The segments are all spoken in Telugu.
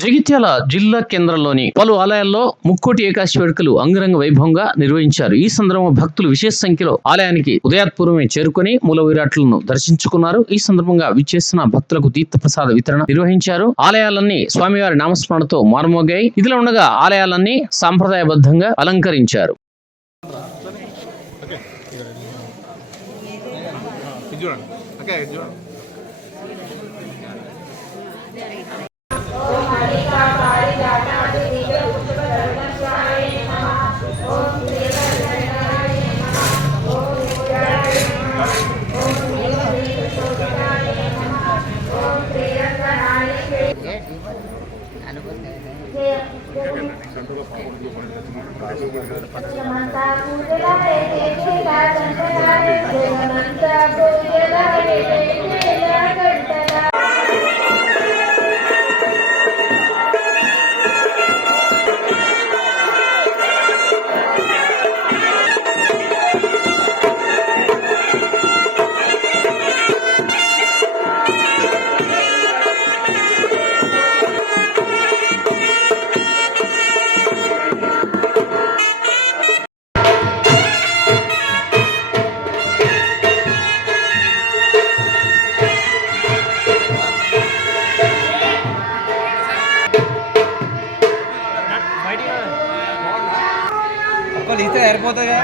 జగిత్యాల జిల్లా కేంద్రంలోని పలు ఆలయాల్లో ముక్కోటి ఏకాదశి వేడుకలు అంగరంగ వైభవంగా నిర్వహించారు. ఈ సందర్భంగా భక్తులు విశేష సంఖ్యలో ఆలయానికి ఉదయాత్పూర్వమే చేరుకుని మూల విరాట్లను దర్శించుకున్నారు. ఈ సందర్భంగా విచ్చేసిన భక్తులకు తీర్థ ప్రసాద వితరణ నిర్వహించారు. ఆలయాలన్నీ స్వామివారి నామస్మరణతో మారుమోగాయి. ఇదిలా ఉండగా ఆలయాలన్నీ సాంప్రదాయబద్ధంగా అలంకరించారు. సరిపోతుందిగా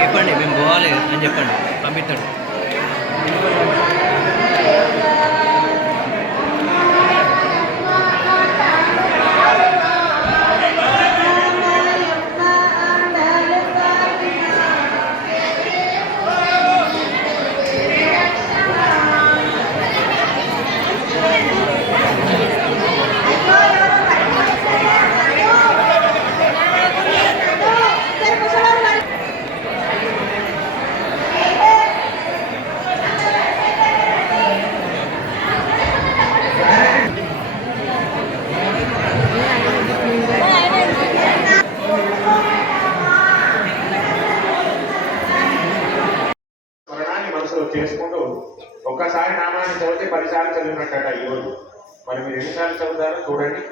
చెప్పండి, మేము పోవాలి అని చెప్పండి, పంపిస్తాడు. చేసుకుంటూ ఒక్కసారి నామాన్ని చదివితే 10 సార్లు చదివినట్టట. ఈరోజు మరి మీరు ఎన్నిసార్లు చదువుతారో చూడండి.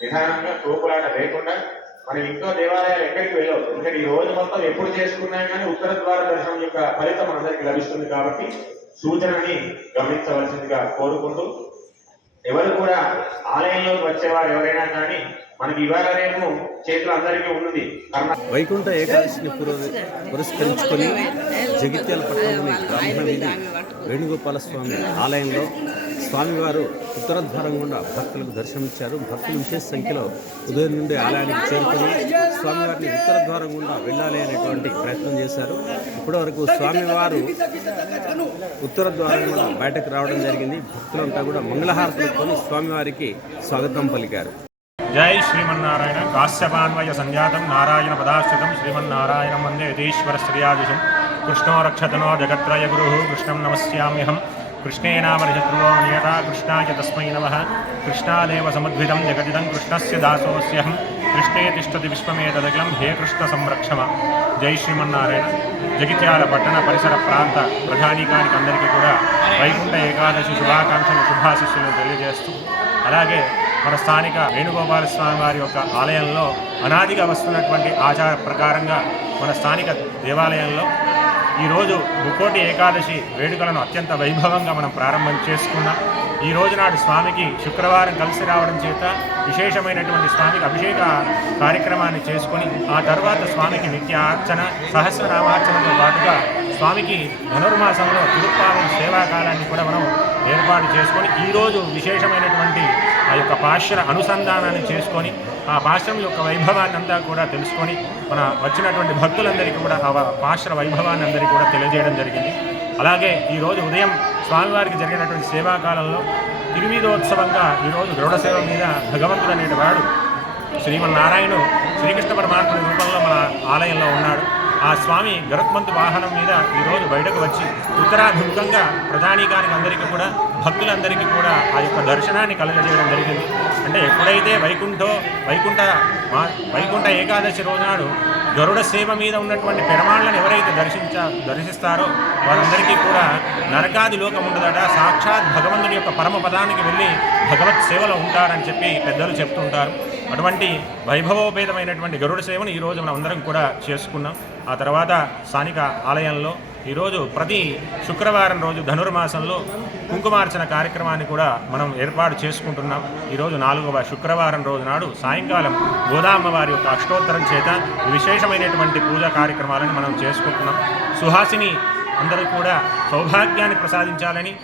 నిదానంగా తోపులాట లేకుండా మనం ఇంకో దేవాలయాలు ఎక్కడికి వెళ్ళవు. ఎందుకంటే ఈ రోజు మొత్తం ఎప్పుడు చేసుకున్నా కానీ ఉత్తర ద్వార దర్శనం యొక్క ఫలితం అందరికీ లభిస్తుంది. కాబట్టి సూచనని గమనించవలసిందిగా కోరుకుంటూ, ఎవరు కూడా ఆలయంలోకి వచ్చేవారు ఎవరైనా కానీ మనకి ఇవాళ రేపు చేతులు అందరికీ ఉన్నది. వైకుంఠ ఏకాదశిని పురస్కరించుకొని జగిత్యాల పట్టణంలోని బ్రాహ్మణవీధి వేణుగోపాల స్వామి ఆలయంలో స్వామివారు ఉత్తర ద్వారం గుండా భక్తులకు దర్శనమిచ్చారు. భక్తులు విశేష సంఖ్యలో ఉదయం నుండి ఆలయానికి చేరుకొని స్వామివారిని ఉత్తర ద్వారం గుండా వెళ్ళాలి అనేటువంటి ప్రయత్నం చేశారు. ఇప్పటివరకు స్వామివారు ఉత్తర ద్వారం గుండా బయటకు రావడం జరిగింది. భక్తులంతా కూడా మంగళహారతులతో స్వామివారికి స్వాగతం పలికారు. జై శ్రీమన్నారాయణ. కాశ్యపాన్వయ సంజాతం నారాయణ పదాశ్రితం శ్రీమన్నారాయణం వందే యతీశ్వర శ్రీయాదిశం. కృష్ణో రక్షతనో జగత్రయ గురు కృష్ణం నమస్యామ్యహం. కృష్ణే నామ శత్రువో నియత కృష్ణాయ తస్మై నమః. కృష్ణాదేవ సముద్భిదం జగదిదం కృష్ణస్య దాసోస్యహం. కృష్ణే తిష్టతి విశ్వమేతదఖిలం హే కృష్ణ సంరక్షమ. జై శ్రీమన్నారాయణ. జగిత్యాల పట్టణ పరిసర ప్రాంత ప్రజానీకానికి అందరికీ కూడా వైకుంఠ ఏకాదశి శుభాకాంక్షలు శుభాశిస్సులు తెలియజేస్తూ, అలాగే మన స్థానిక వేణుగోపాల స్వామి వారి యొక్క ఆలయంలో అనాదిగా వస్తున్నటువంటి ఆచార ప్రకారంగా మన స్థానిక దేవాలయంలో ఈరోజు ముక్కోటి ఏకాదశి వేడుకలను అత్యంత వైభవంగా మనం ప్రారంభం చేసుకున్నాం. ఈ రోజు నాడు స్వామికి శుక్రవారం కలిసి రావడం చేత విశేషమైనటువంటి స్వామికి అభిషేక కార్యక్రమాన్ని చేసుకొని ఆ తర్వాత స్వామికి నిత్యార్చన సహస్రనామార్చనతో పాటుగా స్వామికి ధనుర్మాసంలో తిరుప్పావళి సేవాకాలాన్ని కూడా మనం ఏర్పాటు చేసుకొని ఈరోజు విశేషమైనటువంటి ఆ యొక్క పాశ్ర అనుసంధానాన్ని చేసుకొని ఆ పాశ్రం యొక్క వైభవాన్ని అంతా కూడా తెలుసుకొని మన వచ్చినటువంటి భక్తులందరికీ కూడా ఆ పాశ్ర వైభవాన్ని అందరికీ కూడా తెలియజేయడం జరిగింది. అలాగే ఈరోజు ఉదయం స్వామివారికి జరిగినటువంటి సేవాకాలంలో తిరువీధోత్సవంగా ఈరోజు గరుడ సేవ మీద భగవంతుడు అనేటివాడు శ్రీమన్నారాయణుడు శ్రీకృష్ణ పరమాత్మ రూపంలో మన ఆలయంలో ఉన్నాడు. ఆ స్వామి గరుత్మంతు వాహనం మీద ఈరోజు బయటకు వచ్చి ఉత్తరాభిముఖంగా ప్రజానీకానికి అందరికీ కూడా భక్తులందరికీ కూడా ఆ యొక్క దర్శనాన్ని కలుగజేయడం జరిగింది. అంటే ఎప్పుడైతే వైకుంఠ ఏకాదశి రోజునాడు గరుడ సేవ మీద ఉన్నటువంటి పెరమాళ్ళను ఎవరైతే దర్శిస్తారో వారందరికీ కూడా నరకాది లోకం ఉండదట, సాక్షాత్ భగవంతుని యొక్క పరమ పదానికి వెళ్ళి భగవత్ సేవలో ఉంటారని చెప్పి పెద్దలు చెప్తుంటారు. అటువంటి వైభవోపేతమైనటువంటి గరుడ సేవను ఈరోజు మనం అందరం కూడా చేసుకున్నాం. ఆ తర్వాత స్థానిక ఆలయంలో ఈరోజు ప్రతి శుక్రవారం రోజు ధనుర్మాసంలో కుంకుమార్చన కార్యక్రమాన్ని కూడా మనం ఏర్పాటు చేసుకుంటున్నాం. ఈరోజు 4వ శుక్రవారం రోజు నాడు సాయంకాలం గోదామ్మ వారి యొక్క అష్టోత్తరం చేత విశేషమైనటువంటి పూజా కార్యక్రమాలను మనం చేసుకుంటున్నాం. సుహాసిని అందరూ కూడా సౌభాగ్యాన్ని ప్రసాదించాలని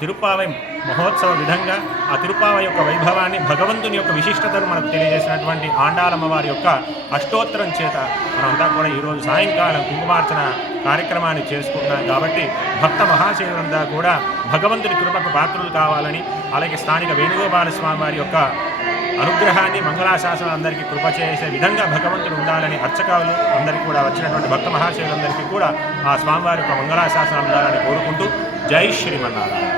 తిరుప్పావై మహోత్సవ విధంగా ఆ తిరుప్పావై యొక్క వైభవాన్ని, భగవంతుని యొక్క విశిష్టతను మనకు తెలియజేసినటువంటి ఆండాలమ్మ వారి యొక్క అష్టోత్తరం చేత మనంతా కూడా ఈరోజు సాయంకాలం కుంకుమార్చన కార్యక్రమాన్ని చేసుకుంటున్నాం. కాబట్టి భక్త మహాశయులంతా కూడా భగవంతుని కృపకు పాత్రులు కావాలని, అలాగే స్థానిక వేణుగోపాలస్వామి వారి యొక్క అనుగ్రహాన్ని, మంగళాశాసనం అందరికీ కృప చేసే విధంగా భగవంతుడు ఉండాలని అర్చకాలు అందరికీ కూడా వచ్చినటువంటి భక్త మహాశయులందరికీ కూడా ఆ స్వామివారి యొక్క మంగళాశాసనం ఉండాలని కోరుకుంటూ జై శ్రీమన్నారాయణ.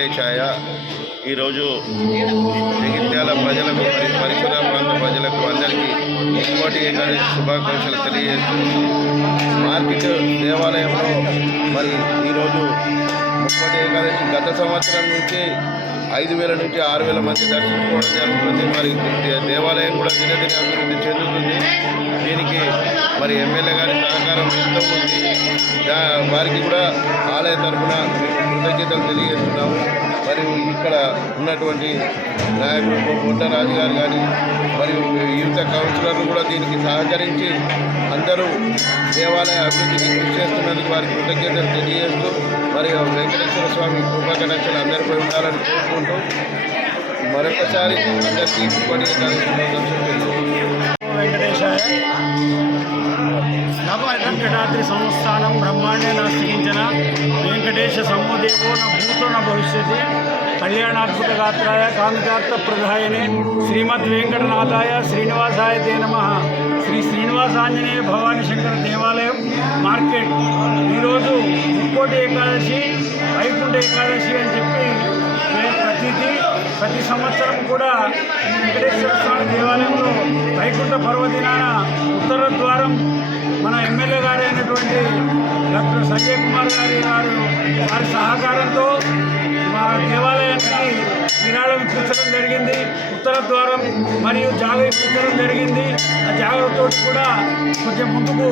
వెంకటేశాయ. ఈరోజు జగిత్యాల ప్రజలకు మరియు పరిసర ప్రాంత ప్రజలకు అందరికీ ముక్కోటి ఏకాదశి శుభాకాంక్షలు తెలియజేస్తూ మార్కెట్ దేవాలయంలో మరి ఈరోజు ముక్కోటి ఏకాదశి గత సంవత్సరం నుంచి 5,000 నుంచి 6,000 మంది దర్శించుకోవడం జరుగుతుంది. మరి దేవాలయం కూడా దినదిన అభివృద్ధి చెందుతుంది. దీనికి మరి ఎమ్మెల్యే గారి సహకారం ఎంతో ఉంది. వారికి కూడా ఆలయ తరఫున కృతజ్ఞతలు తెలియజేస్తున్నాము. మరియు ఇక్కడ ఉన్నటువంటి నాయకులు బొడ్డరాజు గారు కానీ మరియు యువత కౌన్సిలర్లు కూడా దీనికి సహకరించి అందరూ దేవాలయ అభివృద్ధికి కృషి చేస్తున్నందుకు వారికి కృతజ్ఞతలు తెలియజేస్తూ మరియు వెంకటేశ్వర స్వామి కృపాకటాక్షలు అందరిపై ఉండాలని కోరుకుంటూ మరొకసారి అందరికీ వెంకటేశాయ. నవ వెంకటాద్రి సంస్థానం బ్రహ్మాండేన స్థితించిన వెంకటేశ సమోదేవో న భూతో న భవిష్యతి కళ్యాణాద్భుత గాత్రాయ కామితార్థ ప్రదాయనే శ్రీమద్ వెంకటనాథాయ శ్రీనివాసాయ తే నమః. శ్రీ శ్రీనివాసాంజనేయ భవానీ శంకర దేవాలయం మార్కెట్ ఈరోజు ముక్కోటి ఏకాదశి వైకుంఠ ఏకాదశి అని చెప్పి ప్రతి సంవత్సరం కూడా ఈ వెంకటేశ్వర స్వామి దేవాలయంలో వైకుంఠ పర్వదినాన ఉత్తర ద్వారం మన ఎమ్మెల్యే గారు అయినటువంటి డాక్టర్ సంజయ్ కుమార్ వారి సహకారంతో మా దేవాలయానికి విరాళం ఇప్పించడం జరిగింది. ఉత్తర ద్వారం మరియు జాగ ఇప్పించడం జరిగింది. ఆ జాగతో కూడా కొంచెం ముందుకు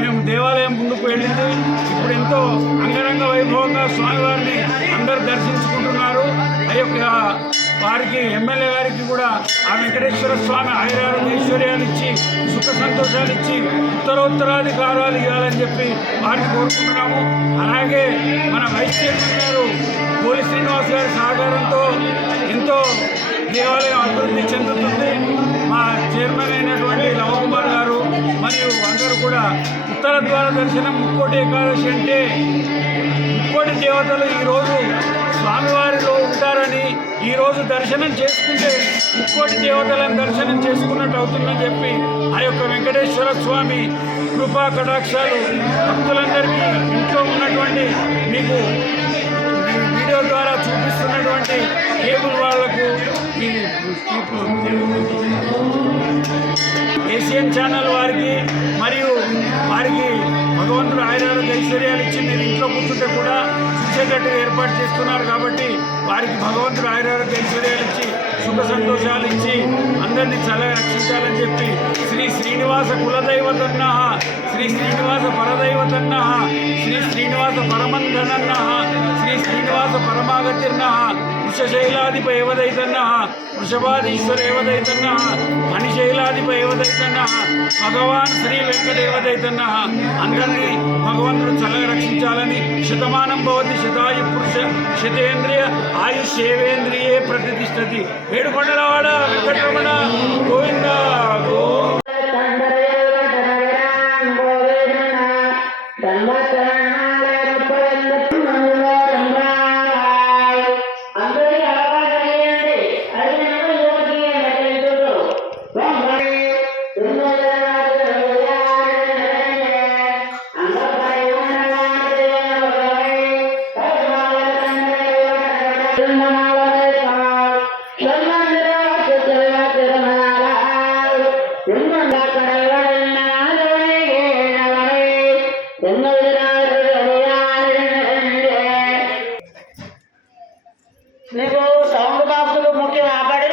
మేము దేవాలయం ముందుకు వెళ్ళింది. ఇప్పుడు ఎంతో అంగరంగ వైభవంగా స్వామివారిని అందరూ దర్శించుకుంటున్నారు. ఆ యొక్క వారికి ఎమ్మెల్యే గారికి కూడా ఆ వెంకటేశ్వర స్వామి ఆయురారోగ్య ఐశ్వర్యాలు ఇచ్చి సుఖ సంతోషాలు ఇచ్చి ఉత్తరాధికారాలు ఇవ్వాలని చెప్పి వారిని కోరుకుంటున్నాము. అలాగే మన వైస్ చైర్మన్ గారు పోలి శ్రీనివాస్ గారి సహకారంతో ఎంతో దేవాలయం అభివృద్ధి చెందుతుంది. మా చైర్మన్ అయినటువంటి లవకుమార్ గారు మరియు అందరూ కూడా ఉత్తర ద్వార దర్శనం ముక్కోటి ఏకాదశి అంటే ముక్కోటి దేవతలు ఈరోజు స్వామివారిలో ఉంటారని ఈరోజు దర్శనం చేసుకుంటే ముక్కోటి దేవతలను దర్శనం చేసుకున్నట్టు అవుతుందని చెప్పి ఆ యొక్క వెంకటేశ్వర స్వామి కృపా కటాక్షాలు భక్తులందరికీ ఇంట్లో ఉన్నటువంటి మీకు వీడియో ద్వారా చూపిస్తున్నటువంటి కేబుల్ వాళ్లకు ఈ ఏషియన్ ఛానల్ వారికి మరియు వారికి భగవంతుడు ఆయురారోగ్య ఐశ్వర్యాలు ఇచ్చి మీరు ఇంట్లో కూర్చుంటే కూడా చూసేటట్టుగా ఏర్పాటు చేస్తున్నారు. కాబట్టి వారికి భగవంతుడు ఆయురారోగ్య ఐశ్వర్యాలు ఇచ్చి సుఖ సంతోషాలు ఇచ్చి అందరినీ చల్లగా రక్షించాలని చెప్పి శ్రీ శ్రీనివాస కులదైవతన్న శ్రీ శ్రీనివాస పరదైవతన్న శ్రీ శ్రీనివాస పరమంధనన్న శ్రీ శ్రీనివాస పరమాగతిర్న వృషశైలాధిప ఏవదైతన్న వృషభాధీశ్వర ఏవదైతన్న మణిశైలాధిప ఏవదైతన్న భగవాన్ శ్రీ వెంకటేవదైతన్న అందరినీ భగవంతుడు చల్లగా రక్షించాలని శతమానం భవతి శతాయు పురుష శతేంద్రియ ఆయుష్యేవేంద్రియే ప్రతిష్టతి. ఏడుకొండలవాడ వెంకటరమణ గోవింద గో. మీకు సౌండ్ బాక్సులు ముఖ్యం ఆపడి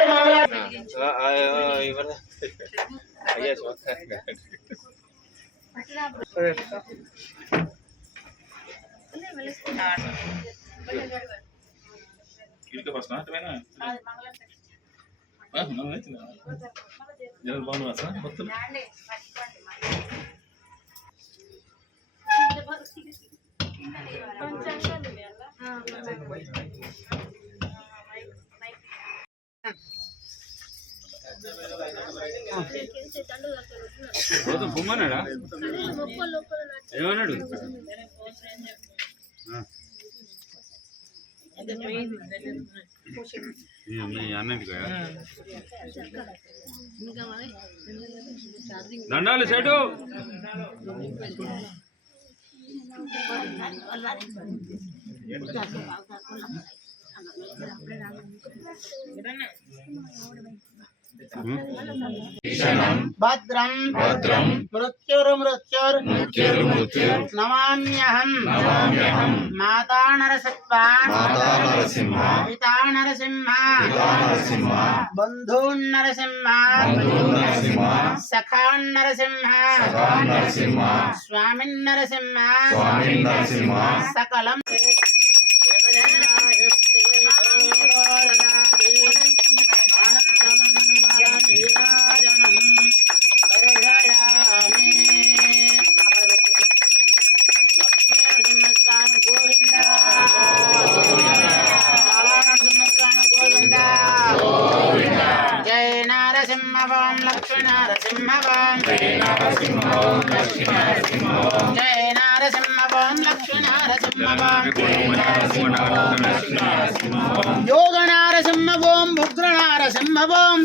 బొమ్మన్నాడా ఏమన్నాడు? అన్నింటికి దండాలు చెడు భద్రం మృత్యుర్ నమామ్యహం మాతా నరసింహ పితా నరసింహ బంధూన్ నరసింహ సఖాన్ నరసింహ స్వామిన్ నరసింహ సకలం జయ నరసింహ ఓం లక్ష్మీ నరసింహ ఓం జయ నరసింహ ఓం లక్ష్మీ నరసింహ ఓం యోగ నరసింహ ఓం ఉగ్ర నరసింహ ఓం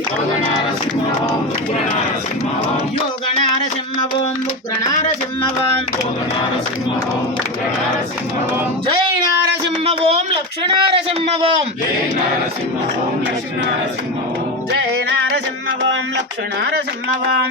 యోగ నరసింహ ఓం ఉగ్ర నరసింహ ఓం జయ నరసింహ ఓం లక్ష్మీ నరసింహ ఓం జయ నరసింహ ఓం లక్ష్మీ నరసింహ ఓం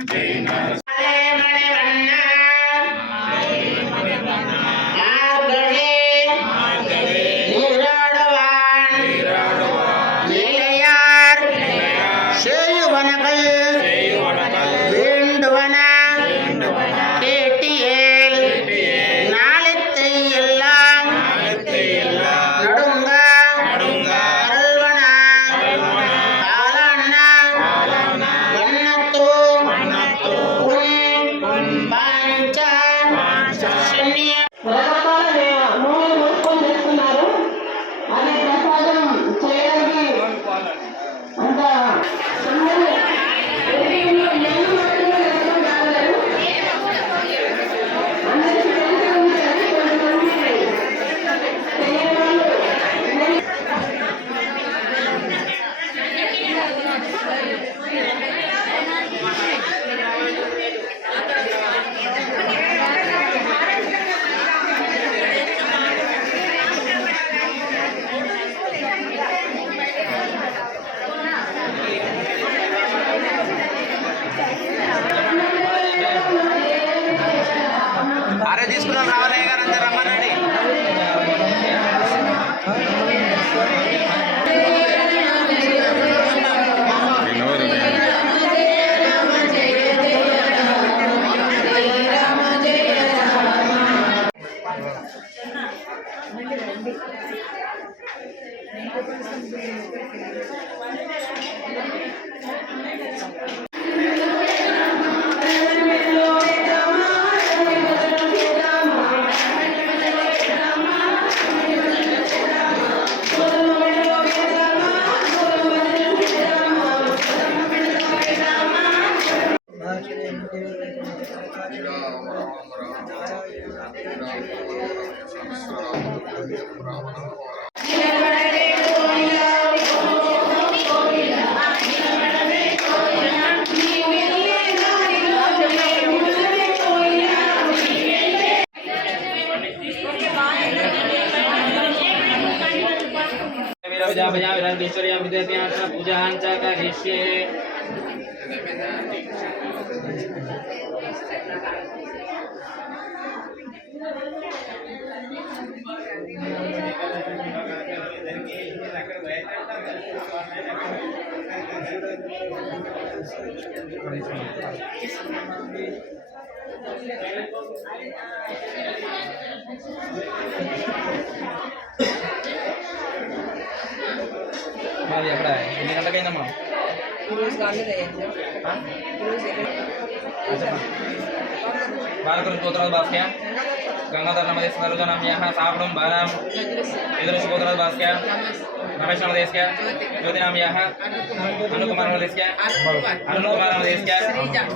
అరే తీసుకున్నాం రావాలయ్య గారు అందరు రమ్మనండి. पूजां च करिष्ये మాది అక్కడ ఎన్ని గంటలకైందమ్మా బాలకృష్ణ గోత్రాలు భాస్క్య గంగాధర నమదేశ్ సరోజనాం యహ సాపడం బాలాం ఎదురుష్ గోత్రాలు భాస్క్య రమేష్ నమదేశ్ జ్యోతినాం యహ అనుకుమార్ నమదేశ్ అరుణకుమార్ నమదేశ్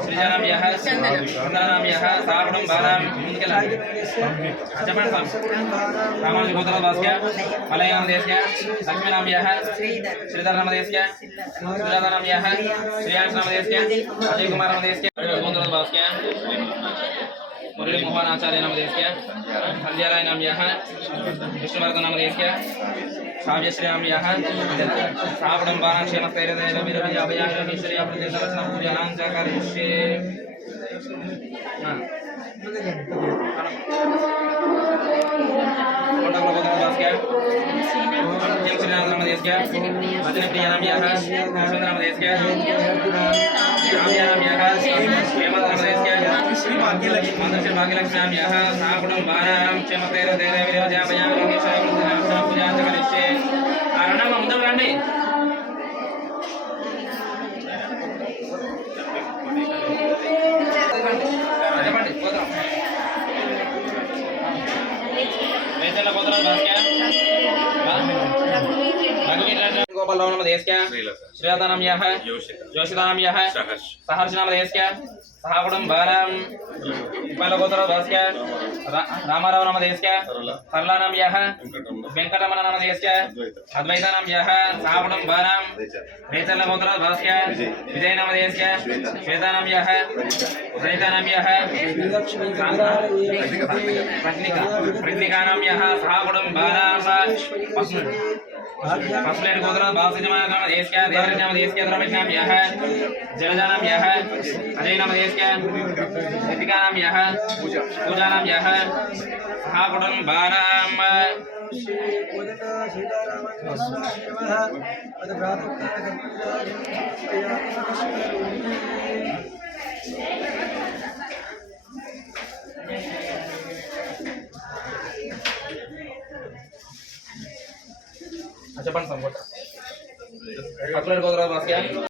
శ్రీజానాం యహ చందనాం యహ సాపడం బాలాం ముందుకెళ్ళాలి చెప్పండి సార్ రామానుజ గోత్రాలు భాస్క్య మలయ నమదేశ్ లక్ష్మీనాం యహ శ్రీధర నమదేశ్ సుజాతానాం యహ శ్రీయాంశ్ నమదేశ్ అజయ్ కుమార్ నమదేశ్ గోత్రాలు భాస్క్య मुरली मोहन आचार्य नाम देश संध्याराय नाम यह विष्णुवर्धन नाम देश సావ్యశ్రేయామ్యః సాపడం బాణక్షేమస్థైర్యదేవ విరవిజయ అభయాశ్వరీశ్వరీ అప్రతిదర్శన పూజానాం చ కరిష్యే కొండకుల గోత్రం దాస్య జయం శ్రీరామ నామ దేస్య భజన ప్రియానామ్యః యశోద నామ దేస్య రామ్యానామ్యః హేమంత నామ దేస్య మంత్రశ్రీ భాగ్యలక్ష్మ్యామ్యః సాపడం బాణాం క్షేమస్థైర్యదేవ విరవిజయ అభయాశ్వరీశ్వరీ అప్రతిదర్శన పూజానాం చ కరిష్యే అరణమ్మ ముందుకు రండి చెప్పండి గోత్రం రైతుల గోత్రం దాస్య గోపాలరావు నామ దేస్య శ్రీలతానామ్యః జోషితానామ్యః సహర్షనామ దేస్య సహాకుడం బాణాం గోత్ర దాస్య రామారావు నామ దేస్య సరళానామ్యః వెంకటరమణ నామ దేస్య అద్వైతానామ్యః సహాకుడం బాణాం రైతుల గోత్ర దాస్య విజయ నామ దేస్య శ్వేతానామ్యః రైతానామ్యః ప్రజ్ఞికానామ్యః సహాకుడం బాణాం ఫస్ట్లైట్ గోత్రం బాలసింహ నామ దేస్య దేవరి నామ దేస్య ద్రవిణామ్యః జలజానామ్యః అజయ నామ దేస్య రితికానామ్యః పూజానామ్యః సహాకుడం బాణాం చెప్పండి సంగోత్ర ఫస్ట్లైట్ గోత్రం దాస్య